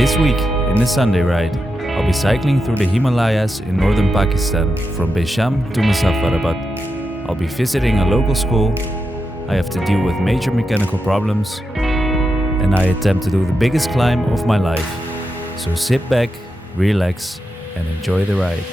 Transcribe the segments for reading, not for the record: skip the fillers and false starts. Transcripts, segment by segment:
This week, in the Sunday ride, I'll be cycling through the Himalayas in northern Pakistan, from Besham to Muzaffarabad. I'll be visiting a local school, I have to deal with major mechanical problems, and I attempt to do the biggest climb of my life. So sit back, relax, and enjoy the ride.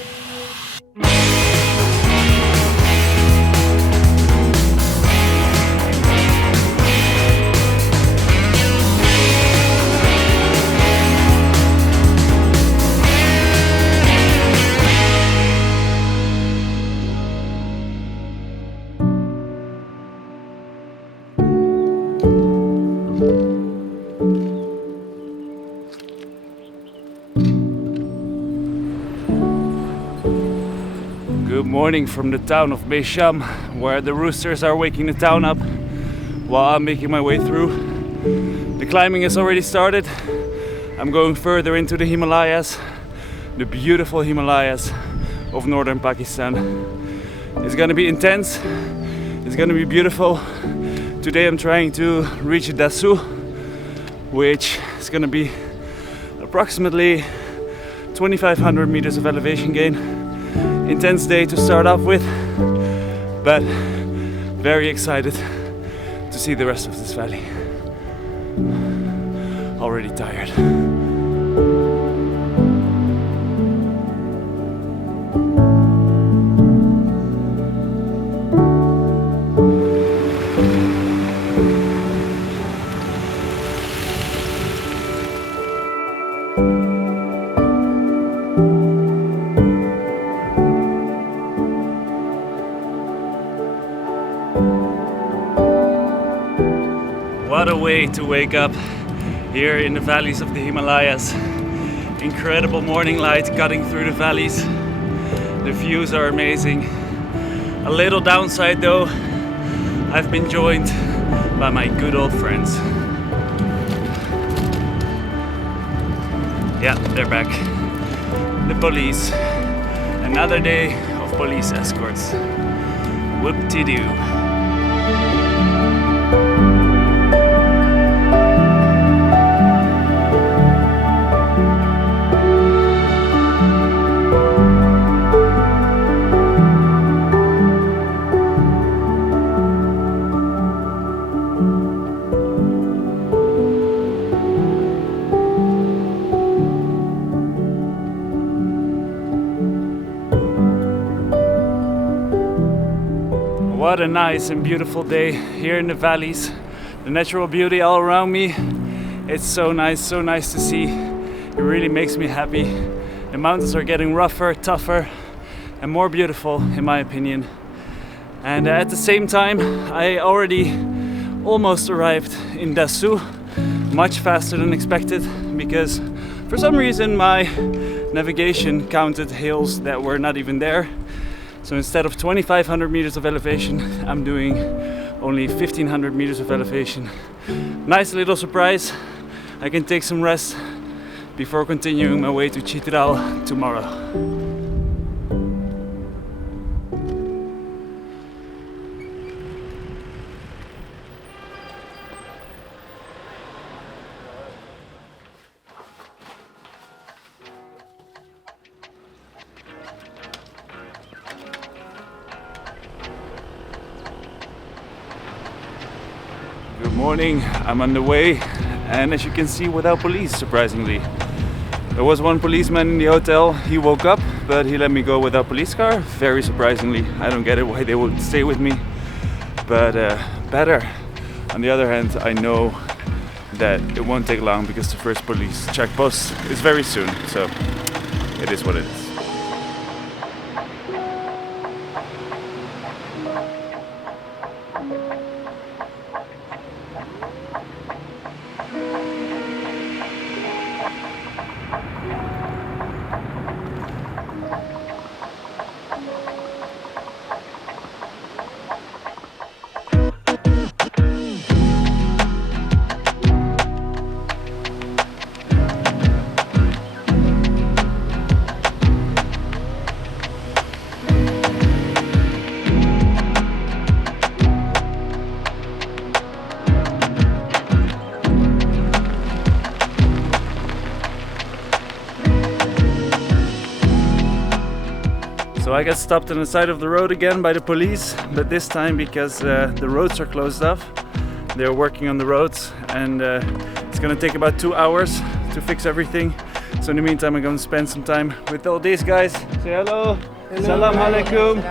Good morning from the town of Besham, where the roosters are waking the town up while I'm making my way through. The climbing has already started. I'm going further into the Himalayas, the beautiful Himalayas of northern Pakistan. It's gonna be intense, it's gonna be beautiful. Today I'm trying to reach Dasu, which is gonna be approximately 2,500 meters of elevation gain. Intense day to start off with, but very excited to see the rest of this valley. Already tired. What a way to wake up here in the valleys of the Himalayas. Incredible morning light cutting through the valleys. The views are amazing. A little downside though, I've been joined by my good old friends. Yeah, they're back. The police. Another day of police escorts. Whoop-de-doo. What a nice and beautiful day here in the valleys. The natural beauty all around me. It's so nice to see. It really makes me happy. The mountains are getting rougher, tougher, and more beautiful in my opinion. And at the same time, I already almost arrived in Dasu, much faster than expected, because for some reason my navigation counted hills that were not even there. So instead of 2,500 meters of elevation, I'm doing only 1,500 meters of elevation. Nice little surprise. I can take some rest before continuing my way to Chitral tomorrow. Good morning, I'm on the way, and as you can see, without police, surprisingly. There was one policeman in the hotel, he woke up, but he let me go without police car, very surprisingly. I don't get it why they would stay with me, but better. On the other hand, I know that it won't take long because the first police checkpost is very soon, so it is what it is. So I got stopped on the side of the road again by the police, but this time because the roads are closed off. They're working on the roads, and it's gonna take about 2 hours to fix everything. So in the meantime, I'm gonna spend some time with all these guys. Say hello. Salam alaikum.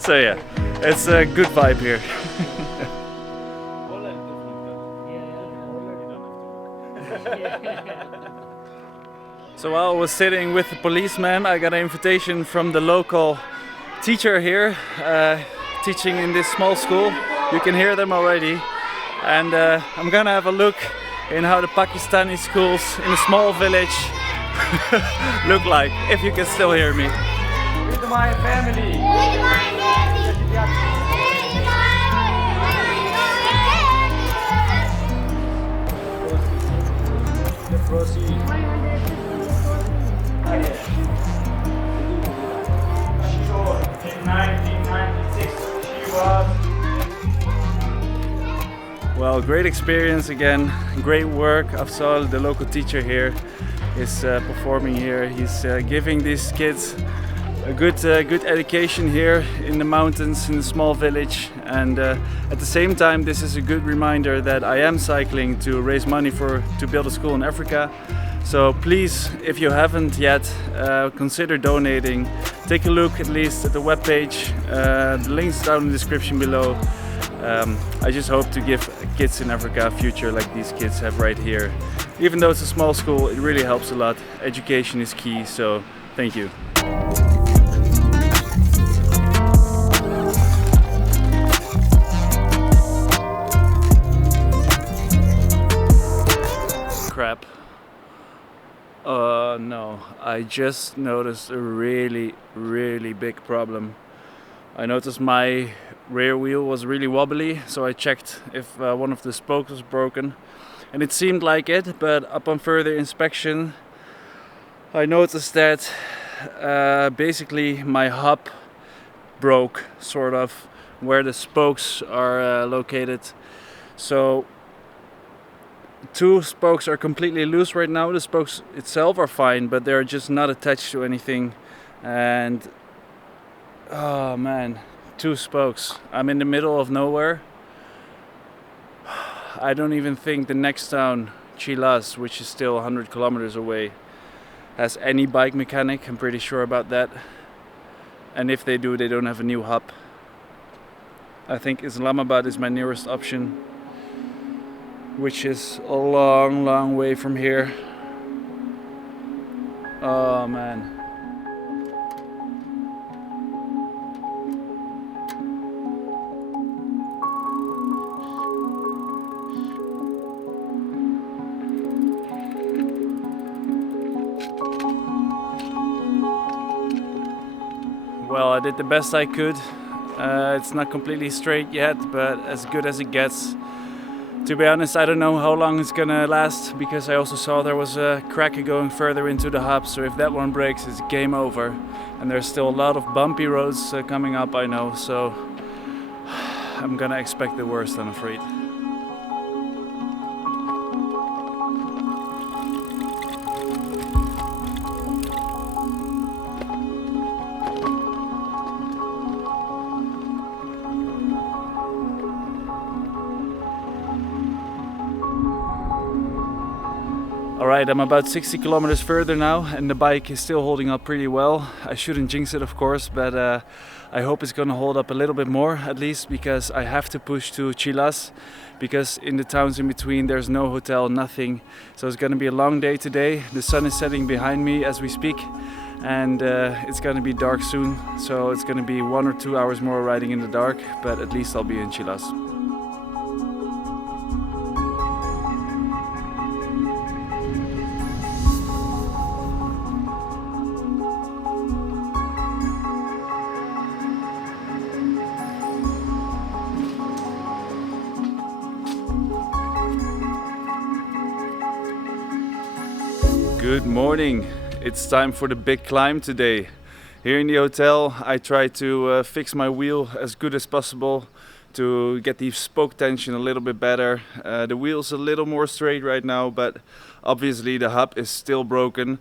So yeah, it's a good vibe here. So while I was sitting with the policeman, I got an invitation from the local teacher here, teaching in this small school. You can hear them already. And I'm gonna have a look in how the Pakistani schools in a small village look like, if you can still hear me. With my family. With my Well, great experience again, great work. Afzal, the local teacher here, is performing here. He's giving these kids a good education here in the mountains, in a small village. And at the same time, this is a good reminder that I am cycling to raise money to build a school in Africa. So please, if you haven't yet, consider donating. Take a look at least at the webpage. The link's down in the description below. I just hope to give kids in Africa a future like these kids have right here. Even though it's a small school, it really helps a lot. Education is key, so thank you. Crap. No, I just noticed a really big problem. I noticed my rear wheel was really wobbly, so I checked if one of the spokes was broken, and it seemed like it, but upon further inspection I noticed that basically my hub broke, sort of, where the spokes are located. So 2 spokes are completely loose right now. The spokes itself are fine, but they're just not attached to anything. And oh man, 2 spokes. I'm in the middle of nowhere. I don't even think the next town, Chilas, which is still 100 kilometers away, has any bike mechanic. I'm pretty sure about that. And if they do, they don't have a new hub. I think Islamabad is my nearest option, which is a long way from here. Oh man. Well, I did the best I could. It's not completely straight yet, but as good as it gets. To be honest, I don't know how long it's gonna last, because I also saw there was a crack going further into the hub, so if that one breaks, it's game over. And there's still a lot of bumpy roads coming up, I know, so I'm gonna expect the worst, I'm afraid. Alright, I'm about 60 kilometers further now, and the bike is still holding up pretty well. I shouldn't jinx it, of course, but I hope it's gonna hold up a little bit more, at least, because I have to push to Chilas, because in the towns in between there's no hotel, nothing. So it's gonna be a long day today. The sun is setting behind me as we speak, and it's gonna be dark soon. So it's gonna be 1 or 2 hours more riding in the dark, but at least I'll be in Chilas. Good morning. It's time for the big climb today. Here in the hotel I try to fix my wheel as good as possible to get the spoke tension a little bit better. The wheel's a little more straight right now, but obviously the hub is still broken.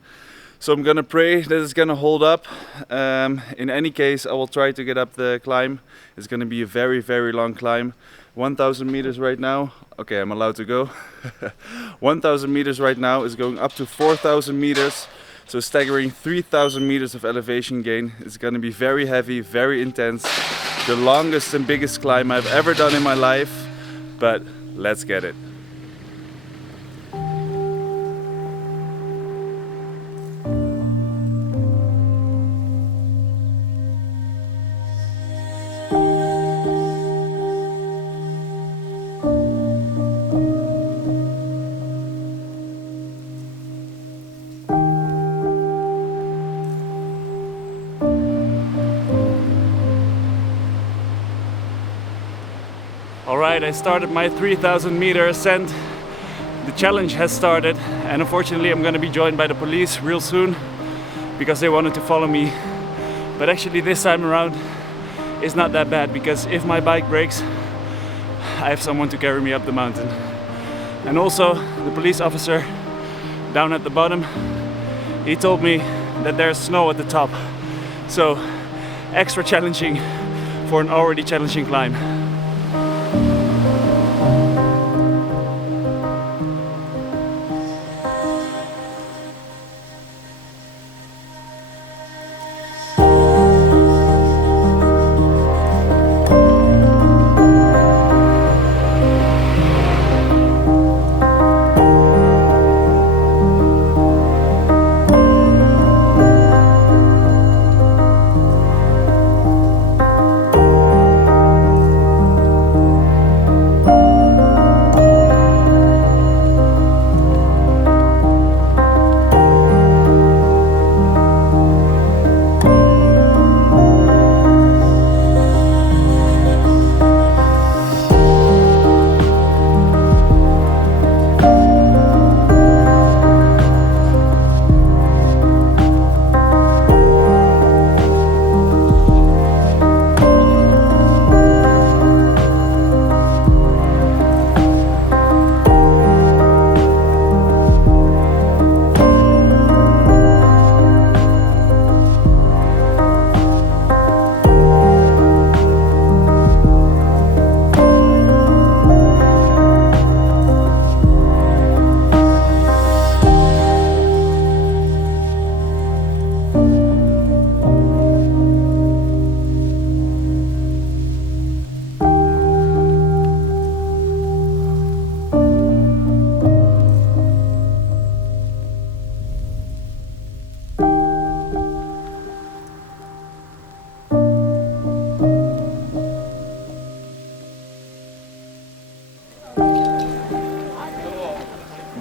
So I'm gonna pray that it's gonna hold up. In any case, I will try to get up the climb. It's gonna be a very, very long climb. 1,000 meters right now. Okay, I'm allowed to go. 1,000 meters right now is going up to 4,000 meters. So staggering 3,000 meters of elevation gain. It's gonna be very heavy, very intense. The longest and biggest climb I've ever done in my life. But let's get it. Alright, I started my 3,000 meter ascent. The challenge has started, and unfortunately I'm gonna be joined by the police real soon because they wanted to follow me. But actually this time around it's not that bad, because if my bike breaks, I have someone to carry me up the mountain. And also the police officer down at the bottom, he told me that there's snow at the top. So extra challenging for an already challenging climb.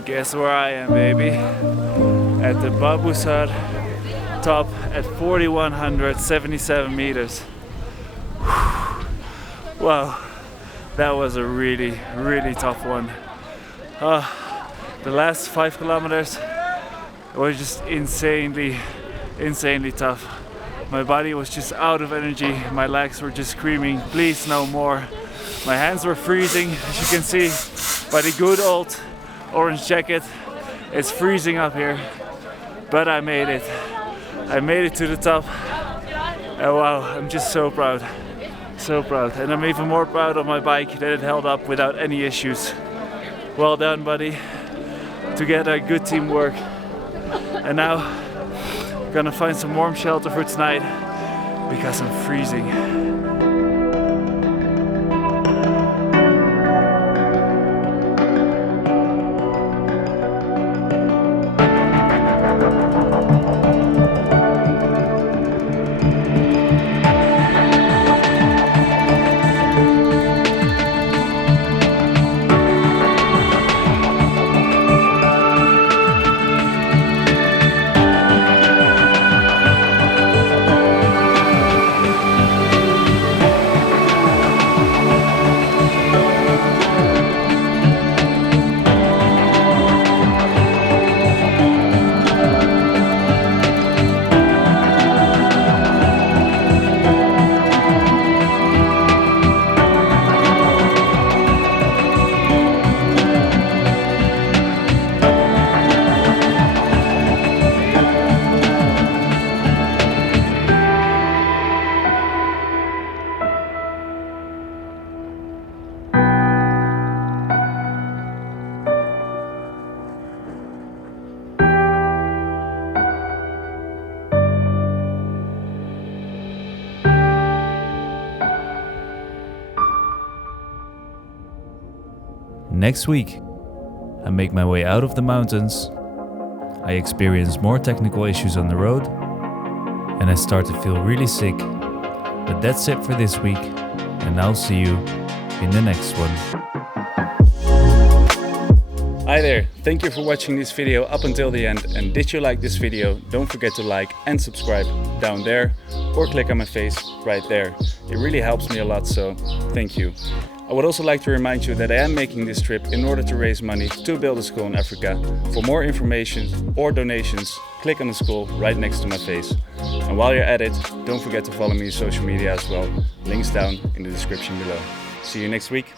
Guess where I am, baby? At the Babusar top at 4,177 meters. Wow, that was a really, really tough one. The last 5 kilometers was just insanely tough. My body was just out of energy. My legs were just screaming, please no more. My hands were freezing, as you can see by the good old orange jacket. It's freezing up here, but I made it. I made it to the top. And wow, I'm just so proud. So proud. And I'm even more proud of my bike that it held up without any issues. Well done, buddy. Together, good teamwork. And now, I'm gonna find some warm shelter for tonight because I'm freezing. next week, I make my way out of the mountains, I experience more technical issues on the road, and I start to feel really sick. But that's it for this week, and I'll see you in the next one. Hi there, thank you for watching this video up until the end, and did you like this video, don't forget to like and subscribe down there or click on my face right there. It really helps me a lot, so thank you. I would also like to remind you that I am making this trip in order to raise money to build a school in Africa. For more information or donations, click on the school right next to my face. And while you're at it, don't forget to follow me on social media as well. Links down in the description below. See you next week.